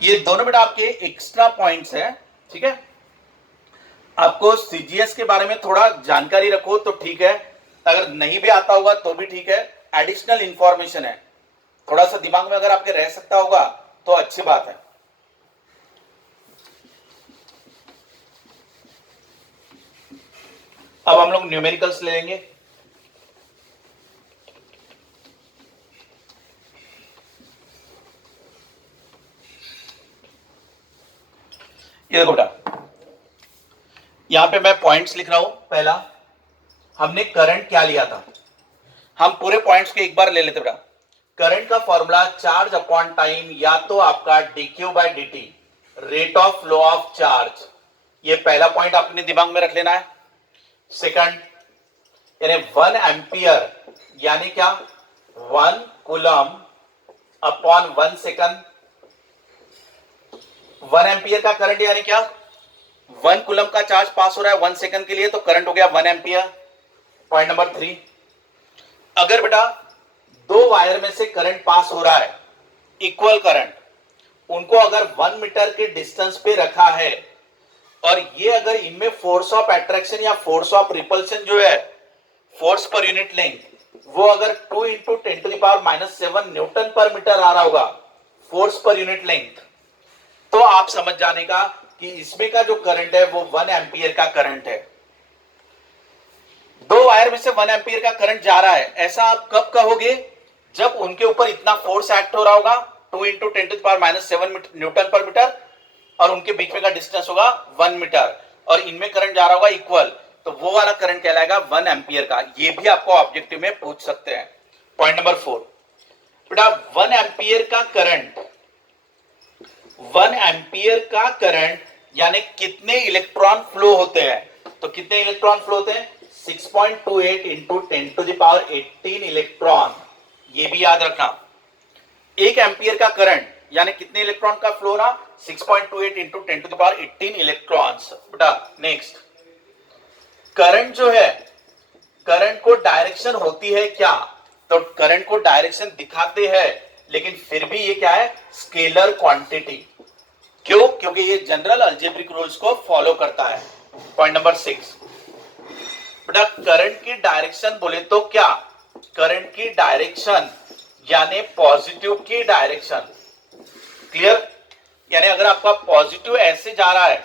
ये दोनों बेटा आपके एक्स्ट्रा पॉइंट्स हैं, ठीक है। आपको सीजीएस के बारे में थोड़ा जानकारी रखो तो ठीक है, अगर नहीं भी आता होगा तो भी ठीक है, एडिशनल इंफॉर्मेशन है, थोड़ा सा दिमाग में अगर आपके रह सकता होगा तो अच्छी बात है। अब हम लोग न्यूमेरिकल्स ले लेंगे। ये देखो बेटा, यहां पे मैं पॉइंट्स लिख रहा हूं। पहला, हमने करंट क्या लिया था, हम पूरे पॉइंट्स के एक बार ले लेते बेटा। करंट का फॉर्मूला चार्ज अपॉन टाइम, या तो आपका dq by dt, rate of flow of charge. ये पहला पॉइंट आपने दिमाग में रख लेना है। सेकंड, यानी 1 एम्पियर यानी क्या, 1 कूलम अपॉन 1 सेकंड। 1 एम्पियर का करंट यानी क्या, 1 कूलम का चार्ज पास हो रहा है 1 सेकंड के लिए, तो करंट हो गया 1 एम्पियर। पॉइंट नंबर 3, अगर बेटा दो वायर में से करंट पास हो रहा है, इक्वल करंट, उनको अगर 1 मीटर के डिस्टेंस पे रखा है, और ये अगर इनमें फोर्स ऑफ अट्रैक्शन या फोर्स ऑफ रिपल्शन जो है, फोर्स पर यूनिट लेंथ, वो अगर 2 इंटू 10⁻⁻7 न्यूटन पर मीटर आ रहा होगा, फोर्स पर यूनिट लेंथ, तो आप समझ जाने का कि इसमें का जो करंट है वो 1 एम्पियर का करंट है। दो वायर में से 1 एम्पियर का करंट जा रहा है, ऐसा आप कब कहोगे, जब उनके ऊपर इतना फोर्स एक्ट हो रहा होगा 2 इंटू 10⁻⁻7 न्यूटन पर मीटर, और उनके बीच में का डिस्टेंस होगा 1 मीटर, और इनमें करंट जा रहा होगा इक्वल, तो वो वाला करंट कहलाएगा 1 एम्पियर का। ये भी आपको ऑब्जेक्टिव में पूछ सकते हैं। पॉइंट नंबर 4, बेटा 1 एम्पियर का करंट, 1 एम्पियर का करंट यानी कितने इलेक्ट्रॉन फ्लो होते हैं, तो कितने इलेक्ट्रॉन फ्लो होते हैं, 6.28 इंटू 10⁻18 इलेक्ट्रॉन। ये भी याद रखना, 1 एम्पियर का करंट यानी कितने इलेक्ट्रॉन का फ्लो रहा, 6.28 इंटू 10⁻18 इलेक्ट्रॉन्स। बेटा नेक्स्ट, करंट जो है, करंट को डायरेक्शन होती है क्या, तो करंट को डायरेक्शन दिखाते हैं, लेकिन फिर भी ये क्या है, स्केलर क्वांटिटी। क्यों, क्योंकि ये जनरल अलजेब्रिक रूल्स को फॉलो करता है। पॉइंट नंबर 6, बेटा करंट की डायरेक्शन बोले तो क्या, करंट की डायरेक्शन यानी पॉजिटिव की डायरेक्शन। क्लियर, यानी अगर आपका पॉजिटिव ऐसे जा रहा है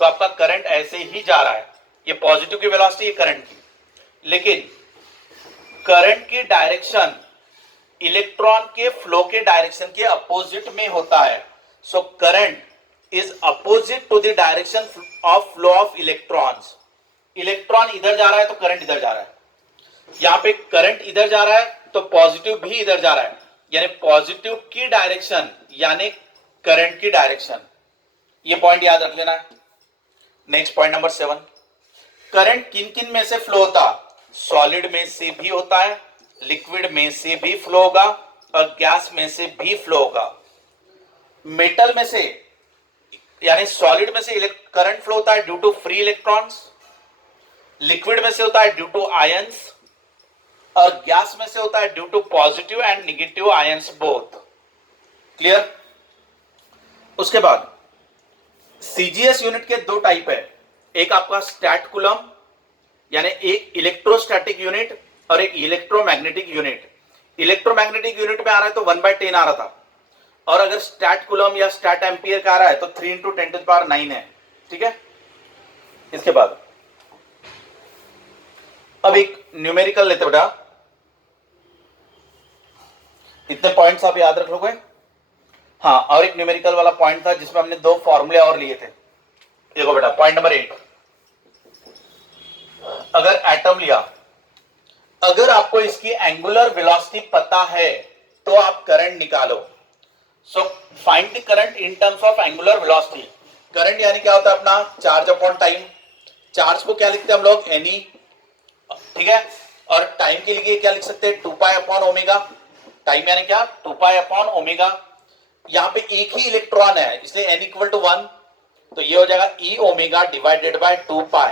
तो आपका करंट ऐसे ही जा रहा है, ये पॉजिटिव की वेलोसिटी, ये करंट की। लेकिन करंट की डायरेक्शन इलेक्ट्रॉन के फ्लो के डायरेक्शन के अपोजिट में होता है। So current is opposite to the direction of flow of electrons. Electron इधर जा रहा है तो करंट इधर जा रहा है, यहां पे करंट इधर जा रहा है तो पॉजिटिव भी इधर जा रहा है, यानी पॉजिटिव की डायरेक्शन यानी करंट की डायरेक्शन। ये पॉइंट याद रख लेना है। नेक्स्ट पॉइंट नंबर 7, करंट किन किन में से फ्लो होता, सॉलिड में से भी होता है, लिक्विड में से भी फ्लो होगा, और गैस में से भी फ्लो होगा। मेटल में से यानी सॉलिड में से करंट फ्लो होता है due to free electrons, liquid में से होता है ड्यू टू आयंस, और गैस में से होता है due to positive and negative ions both. Clear. उसके बाद सीजीएस यूनिट के दो टाइप है, एक आपका स्टैट कूलम यानी एक इलेक्ट्रोस्टैटिक यूनिट, और एक इलेक्ट्रोमैग्नेटिक यूनिट। इलेक्ट्रोमैग्नेटिक यूनिट में आ रहा है तो 1/10 आ रहा था, और अगर स्टैट कूलम या स्टैट एम्पियर का आ रहा है तो 3 इंटू 10⁻9 है। ठीक है। इसके बाद अब एक न्यूमेरिकल लेते बेटा, इतने पॉइंट्स आप याद रख लोगे। हाँ, और एक न्यूमेरिकल वाला पॉइंट था जिसमें हमने दो फॉर्मूले और लिए थे। देखो बेटा पॉइंट नंबर 8, अगर एटम लिया, अगर आपको इसकी एंगुलर वेलोसिटी पता है तो आप करंट निकालो। So find the current in terms of angular velocity. Current यानी क्या होता है अपना, चार्ज अपॉन टाइम। चार्ज को क्या लिखते हैं हम लोग, एनी। ठीक है, और टाइम के लिए क्या लिख सकते हैं, 2π अपॉन ओमेगा। टाइम यानी क्या, 2π अपॉन ओमेगा। यहां पे एक ही इलेक्ट्रॉन है इसलिए n इक्वल टू 1, तो ये हो जाएगा e ओमेगा डिवाइडेड बाय 2π।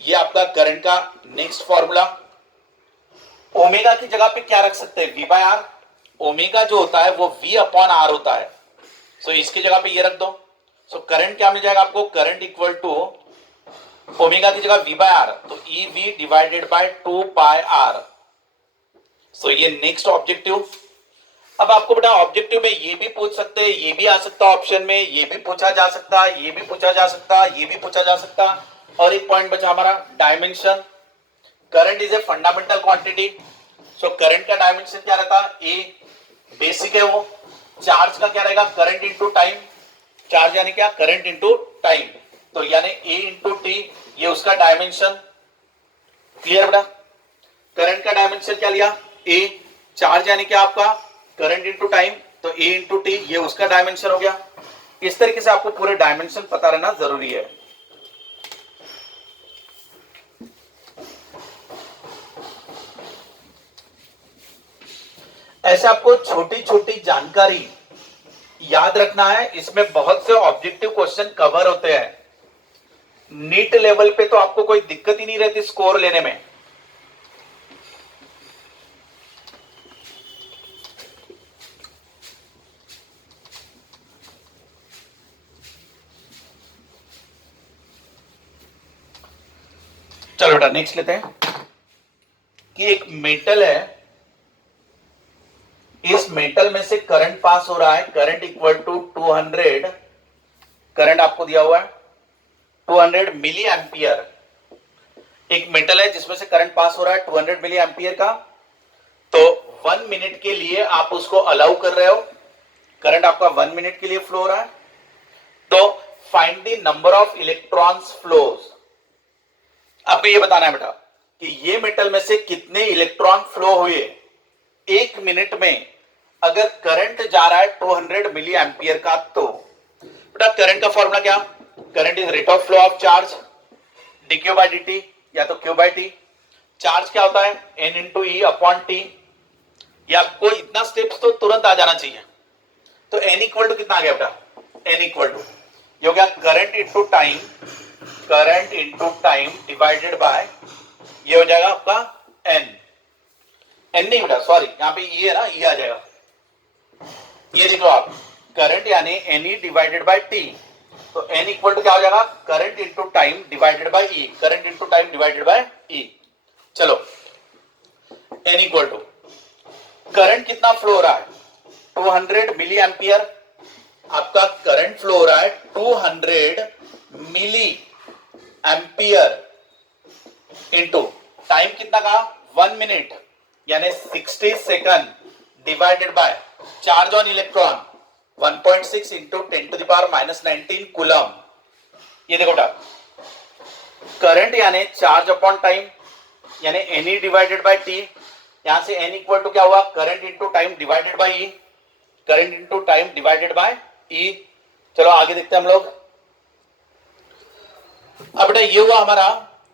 ये आपका करंट का नेक्स्ट फॉर्मूला। ओमेगा की जगह पे क्या रख सकते हैं, v बाय आर। ओमेगा जो होता है वो v अपॉन आर होता है। सो इसकी जगह पे ये रख दो। सो करंट क्या मिल जाएगा आपको, करंट इक्वल टू ओमेगा की जगह v बाय आर, तो E V divided by 2 pi R. So ये नेक्स्ट ऑब्जेक्टिव। अब आपको बेटा ऑब्जेक्टिव में ये भी पूछ सकते हैं, ये भी आ सकता ऑप्शन में, ये भी पूछा जा सकता, ये भी पूछा जा सकता, ये भी पूछा जा सकता। और एक पॉइंट बचा हमारा dimension. Current is a fundamental quantity. So current का डायमेंशन क्या रहता, ए बेसिक है वो। चार्ज का क्या रहेगा, करंट इंटू टाइम। चार्ज यानी क्या, करंट इंटू टाइम। तो यानी ए इंटू टी, ये उसका डायमेंशन। क्लियर बेटा, करंट का डायमेंशन क्या लिया, ए। चार्ज यानी क्या आपका, करंट इंटू टाइम, तो ए इंटू टी, ये उसका डायमेंशन हो गया। इस तरीके से आपको पूरे डायमेंशन पता रहना जरूरी है। ऐसे आपको छोटी छोटी जानकारी याद रखना है, इसमें बहुत से ऑब्जेक्टिव क्वेश्चन कवर होते हैं। नीट लेवल पे तो आपको कोई दिक्कत ही नहीं रहती स्कोर लेने में। चलो बेटा नेक्स्ट लेते हैं कि एक मेटल है, इस मेटल में से करंट पास हो रहा है, करंट इक्वल टू 200, करंट आपको दिया हुआ है 200 मिली एम्पियर। एक मेटल है जिसमें से करंट पास हो रहा है 200 मिली एम्पियर का। तो 1 मिनट के लिए आप उसको अलाउ कर रहे हो, करंट आपका 1 मिनट के लिए फ्लो हो रहा है। तो find the number of electrons flows. आपको ये बताना है बेटा कि ये मेटल में से कितने इलेक्ट्रॉन फ्लो हुए 1 मिनट में, अगर करंट जा रहा है 200 मिली एम्पियर का। तो बेटा करंट का फॉर्मूला क्या, current is rate of flow of charge dq by dt या तो q बाय t। चार्ज क्या होता है, n इंटू ई अपॉन टी। या आपको इतना स्टेप्स तो तुरंत आ जाना चाहिए। तो n इक्वल टू कितना आ गया बेटा, n इक्वल टू ये हो गया current into time, current into time divided bye, ये हो जाएगा आपका n। n नहीं बेटा सॉरी, यहां पे ये है ना, ये आ जाएगा, ये देखो आप, करंट यानी N E divided by T. तो n इक्वल टू क्या हो जाएगा, current into time divided by E, current into time divided by E. चलो n इक्वल टू करंट कितना फ्लो हो रहा है 200 मिली एम्पियर। आपका करंट फ्लो हो रहा है 200 मिली एम्पियर इंटू टाइम कितना का 1 मिनट यानी 60 second divided by charge on electron 1.6 into 10 to the power -19 coulomb. ये देखो बेटा, करंट यानी चार्ज अपॉन टाइम यानी N E divided by T. यहां से एन इक्वल टू क्या हुआ, current into time divided by E, current into time divided by E. चलो आगे देखते हैं हम लोग। अब बेटा ये हुआ हमारा,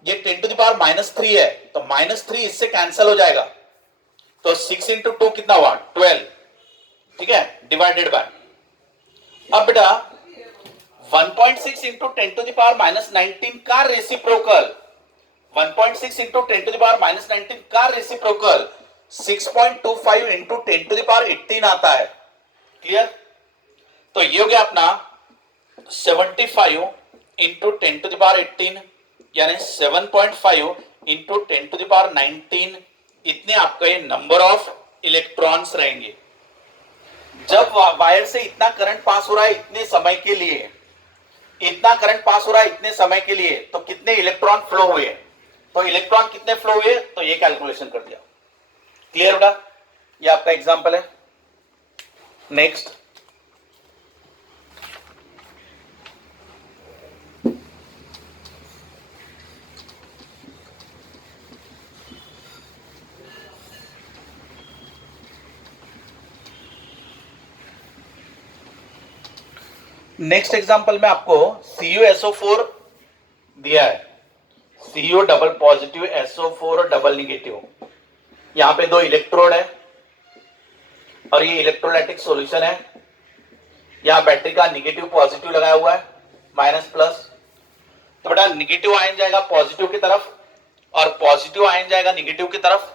ये 10 टू द पावर -3 है, तो -3 इससे कैंसिल हो जाएगा। तो 6 इंटू 2 कितना हुआ 12, ठीक है, डिवाइडेड बाय। अब बेटा 1.6 इंटू 10 टू द पावर -19 का reciprocal, 1.6 into 10 to the power -19 का reciprocal 6.25 into 10 to the power 18 आता है। क्लियर, तो ये हो गया अपना 75 इंटू 10 टू द पावर 18 यानी 7.5 इंटू 10 टू द पावर 19। इतने आपका ये नंबर ऑफ इलेक्ट्रॉन्स रहेंगे। जब वायर से इतना करंट पास हो रहा है इतने समय के लिए, इतना करंट पास हो रहा है इतने समय के लिए, तो कितने इलेक्ट्रॉन फ्लो हुए, तो इलेक्ट्रॉन कितने फ्लो हुए, तो ये कैलकुलेशन कर दिया। क्लियर बेटा, ये आपका एग्जांपल है। नेक्स्ट, नेक्स्ट एग्जांपल में आपको CuSO4 दिया है, Cu डबल पॉजिटिव SO4 और डबल निगेटिव। यहां पे 2 इलेक्ट्रोड है और ये इलेक्ट्रोलाइटिक सॉल्यूशन है। यहां बैटरी का निगेटिव पॉजिटिव लगाया हुआ है, माइनस प्लस। तो बेटा निगेटिव आयन जाएगा पॉजिटिव की तरफ और पॉजिटिव आयन जाएगा निगेटिव की तरफ,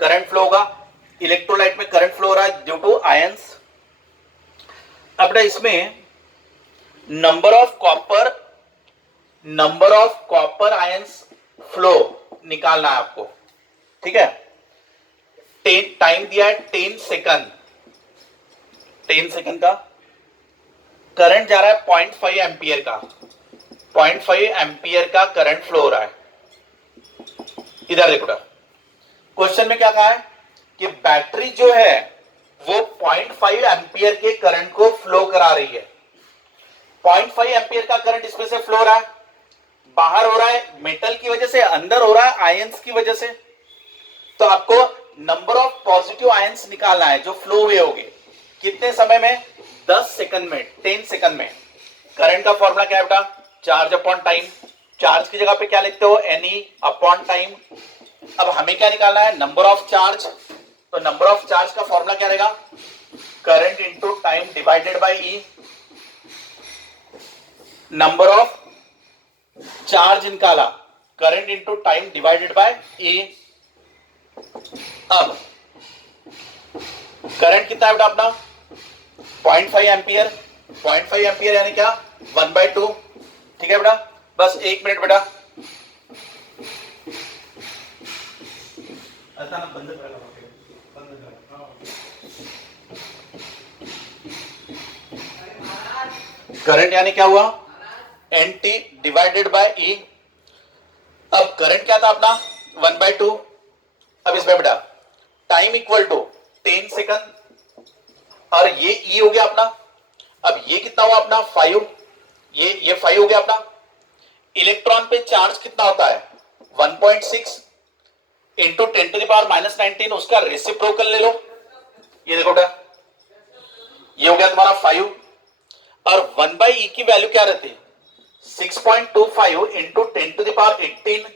करंट फ्लो होगा। इलेक्ट्रोलाइट में करंट फ्लो हो रहा है ड्यू टू आयंस। अब बेटा इसमें number of copper ions flow निकालना है आपको, ठीक है। टाइम दिया है 10 सेकंड, 10 सेकंड का करंट जा रहा है 0.5 एम्पियर का, 0.5 एम्पियर का करंट फ्लो हो रहा है। इधर देखो क्वेश्चन में क्या कहा है कि बैटरी जो है वो 0.5 एम्पियर के करंट को फ्लो करा रही है। 0.5 एम्पियर का करंट इसमें से फ्लो हो रहा है, बाहर हो रहा है मेटल की वजह से, अंदर हो रहा है आयंस की वजह से। तो आपको नंबर ऑफ पॉजिटिव आयंस निकालना है जो फ्लो हुए होंगे। कितने समय में? 10 सेकंड में, 10 सेकंड में। करंट का फॉर्मूला क्या है बेटा? Charge upon time. चार्ज की जगह पे क्या लिखते हो? N E upon time. अब हमें क्या निकालना है? Number of charge. तो नंबर ऑफ चार्ज का फॉर्मूला क्या रहेगा? Current into time divided by E. Number of charge निकाला, current into time divided by A. अब करंट कितना है बेटा अपना? 0.5 एम्पियर। 0.5 एम्पियर यानी क्या? 1/2। ठीक है बेटा, बस 1 मिनट बेटा। करंट यानी क्या हुआ? एन टी डिवाइडेड बाय ई। अब करंट क्या था अपना? 1/2। अब इसमें बेटा टाइम इक्वल टू 10 सेकंड और ये ई हो गया अपना। अब ये कितना हुआ अपना? 5। ये 5 हो गया अपना। इलेक्ट्रॉन पे चार्ज कितना होता है? 1.6 इंटू 10⁻⁻19। उसका रेसिप्रोकल ले लो। ये देखो बेटा, ये हो गया तुम्हारा 5 और 1/e की वैल्यू क्या रहती है? 6.25 इंटू 10⁻18।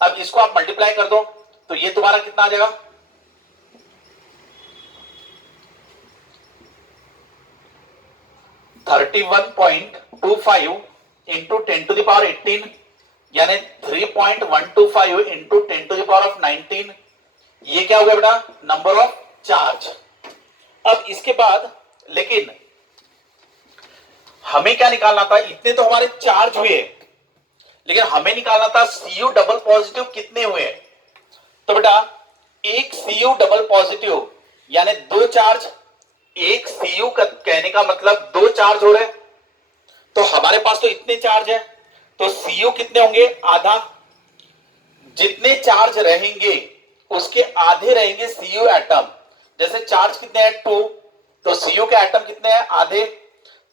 अब इसको आप मल्टीप्लाई कर दो तो ये तुम्हारा कितना आ जाएगा? 31.25 इंटू 10⁻18 यानी 3.125 इंटू 10⁻19। ये क्या हो गया बेटा? Number of charge. अब इसके बाद लेकिन हमें क्या निकालना था? इतने तो हमारे चार्ज हुए, लेकिन हमें निकालना था सीयू डबल पॉजिटिव कितने हुए। तो बेटा एक सीयू डबल पॉजिटिव यानी 2 चार्ज। एक सीयू का कहने का मतलब 2 चार्ज हो रहे, तो हमारे पास तो इतने चार्ज है, तो सीयू कितने होंगे? आधा। जितने चार्ज रहेंगे उसके आधे रहेंगे सीयू एटम। जैसे चार्ज कितने हैं? 2, तो सीयू के एटम कितने हैं? आधे।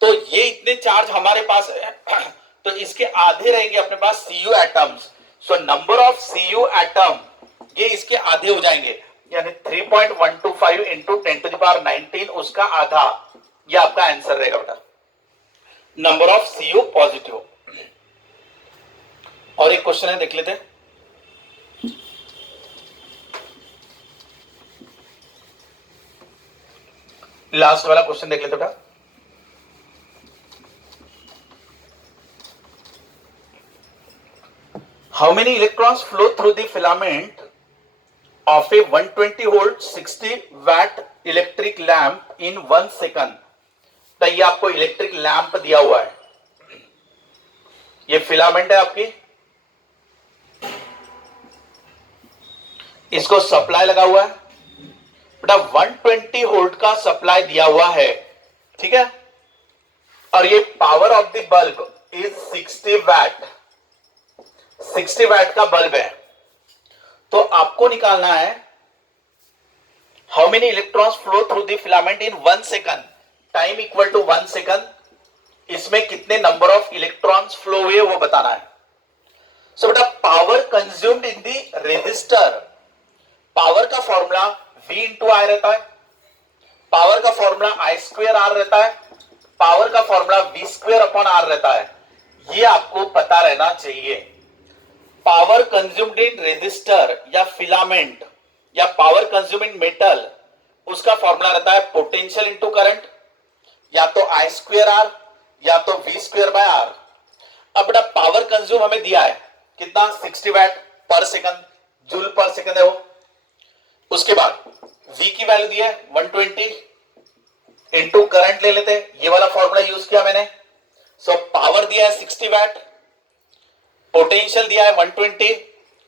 तो ये इतने चार्ज हमारे पास है तो इसके आधे रहेंगे अपने पास C U atoms. So number of C U atom ये इसके आधे हो जाएंगे, यानी 3.125 इंटू 10⁻19 उसका आधा। ये आपका आंसर रहेगा बेटा, नंबर ऑफ सीयू पॉजिटिव। और एक क्वेश्चन है, देख लेते हैं। लास्ट वाला क्वेश्चन देख लेते बेटा। How many electrons flow through the filament of a 120 volt 60 watt electric lamp in 1 second? तो ये आपको इलेक्ट्रिक लैंप दिया हुआ है, ये फिलामेंट है आपकी, इसको सप्लाई लगा हुआ है बेटा। 120 वोल्ट का सप्लाई दिया हुआ है, ठीक है। और ये power of the bulb is 60 watt, 60 watt का बल्ब है। तो आपको निकालना है how many electrons flow through the filament in 1 second. Time equal to 1 second. इसमें कितने नंबर ऑफ इलेक्ट्रॉन्स फ्लो हुए वो बताना है। सो बेटा power consumed in the resistor, power का फॉर्मूला V इंटू आई रहता है, पावर का फॉर्मूला I²R रहता है, पावर का फॉर्मूला V²/R रहता है। ये आपको पता रहना चाहिए। पावर कंज्यूम्ड इन रेजिस्टर या फिलामेंट या पावर कंज्यूम्ड इन मेटल, उसका फॉर्मूला रहता है पोटेंशियल इंटू करंट, या तो I²R या तो V²/R। अब बेटा पावर कंज्यूम हमें दिया है कितना? 60 वैट पर सेकंड, जूल पर सेकंड है वो। उसके बाद V की वैल्यू दी है 120, इनटू करंट ले लेते, ये वाला फॉर्मूला यूज किया मैंने। सो पावर दिया है 60 वैट, पोटेंशियल दिया है 120,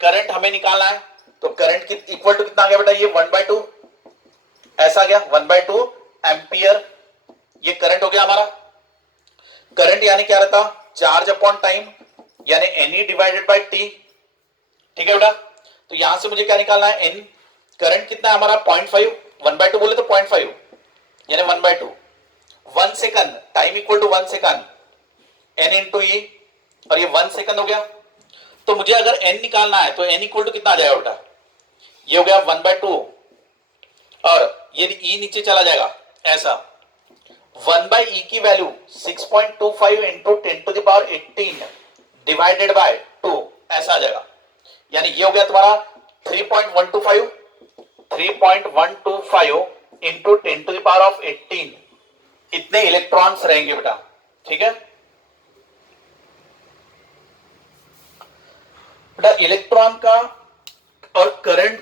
करंट हमें निकालना है, तो करंट इक्वल टू कितना आ गया बेटा, ये 1/2 ऐसा गया, 1/2 एम्पियर। ये करंट हो गया हमारा। करंट यानी क्या रहता, चार्ज अपॉन टाइम, यानी एन डिवाइडेड बाई टी। ठीक है बेटा, तो यहां से मुझे क्या निकालना है, एन। करंट कितना है हमारा 0.5, 1/2 बोले तो 0.5 यानी 1/2। 1 second, time equal to 1 second, N into E, और ये 1 सेकंड हो गया। तो मुझे अगर एन निकालना है तो एन इक्वल टू कितना आ जाएगा बेटा, ये हो गया 1/2, और ये ई नीचे चला जाएगा ऐसा। 1/e की वैल्यू 6.25 इंटू 10⁻18 डिवाइडेड बाय 2 ऐसा आ जाएगा, यानी ये हो गया तुम्हारा 3.125 इंटू 10⁻18। इतने इलेक्ट्रॉन्स रहेंगे बेटा। ठीक है बेटा, इलेक्ट्रॉन का और करंट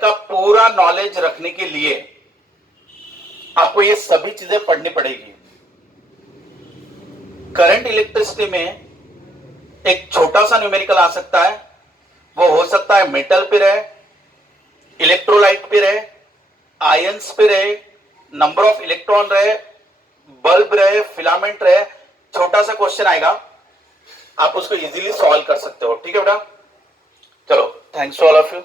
का पूरा नॉलेज रखने के लिए आपको ये सभी चीजें पढ़नी पड़ेगी। करंट इलेक्ट्रिसिटी में एक छोटा सा न्यूमेरिकल आ सकता है, वो हो सकता है मेटल पे रहे, इलेक्ट्रोलाइट पे रहे, आयंस पे रहे, नंबर ऑफ इलेक्ट्रॉन रहे, बल्ब रहे, फिलामेंट रहे, छोटा सा क्वेश्चन आएगा, आप उसको इजीली सॉल्व कर सकते हो। ठीक है बेटा, चलो, thanks to all of you.